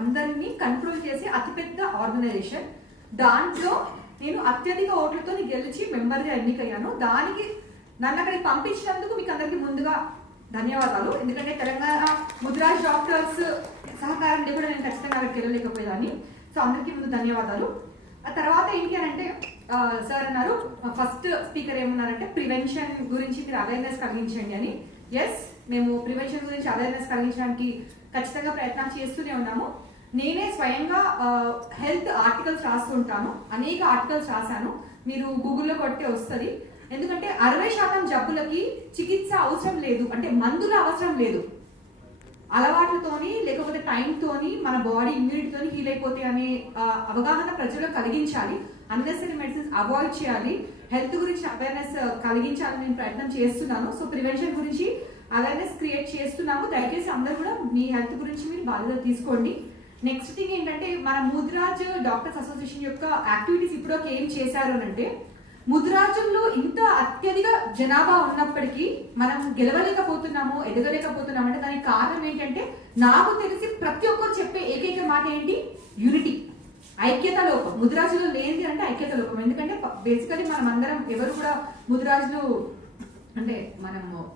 అందరినీ కంట్రోల్ చేసే అతిపెద్ద ఆర్గనైజేషన్. దాంట్లో నేను అత్యధిక ఓట్లతో గెలిచి మెంబర్గా ఎన్నికయ్యాను. దానికి నన్ను అక్కడికి పంపించినందుకు మీకు అందరికీ ముందుగా ధన్యవాదాలు. ఎందుకంటే తెలంగాణ ముదిరాజ్ డాక్టర్స్ సహకారం కూడా నేను ఖచ్చితంగా అక్కడికి వెళ్ళలేకపోయేదాన్ని. సో అందరికీ ముందు ధన్యవాదాలు. ఆ తర్వాత ఏంటి అని అంటే సార్ అన్నారు, ఫస్ట్ స్పీకర్ ఏమన్నారంటే ప్రివెన్షన్ గురించి మీరు అవేర్నెస్ కలిగించండి అని. ఎస్, మేము ప్రివెన్షన్ గురించి అవేర్నెస్ కలిగించడానికి ఖచ్చితంగా ప్రయత్నం చేస్తూనే ఉన్నాము. నేనే స్వయంగా హెల్త్ ఆర్టికల్స్ రాస్తుంటాను, అనేక ఆర్టికల్స్ రాశాను. మీరు గూగుల్లో కొట్టే వస్తుంది. ఎందుకంటే 60% జబ్బులకి చికిత్స అవసరం లేదు, అంటే మందుల అవసరం లేదు. అలవాట్లతోని లేకపోతే టైంతోని మన బాడీ ఇమ్యూనిటీతోని హీల్ అయిపోతాయి అనే అవగాహన ప్రజలకు కలిగించాలి. అన్నెసరీ మెడిసిన్స్ అవాయిడ్ చేయాలి. హెల్త్ గురించి అవేర్నెస్ కలిగించాలని నేను ప్రయత్నం చేస్తున్నాను. సో ప్రివెన్షన్ గురించి అవేర్నెస్ క్రియేట్ చేస్తున్నాము. దయచేసి అందరూ కూడా మీ హెల్త్ గురించి మీరు బాధ్యత తీసుకోండి. నెక్స్ట్ థింగ్ ఏంటంటే మన ముదిరాజ్ డాక్టర్స్ అసోసియేషన్ యొక్క యాక్టివిటీస్ ఇప్పుడు ఏం చేశారు అంటే, ముదిరాజుల్లో ఇంత అత్యధిక జనాభా ఉన్నప్పటికీ మనం గెలవలేకపోతున్నాము, ఎదగలేకపోతున్నాము అంటే దానికి కారణం ఏంటంటే, నాకు తెలిసి ప్రతి ఒక్కరు చెప్పే ఏకైక మాట ఏంటి, యూనిటీ, ఐక్యత లోపం. ముదిరాజులో లేనిది అంటే ఐక్యత లోపం. ఎందుకంటే బేసికలీ మనం అందరం ఎవరు కూడా ముదిరాజులు అంటే మనము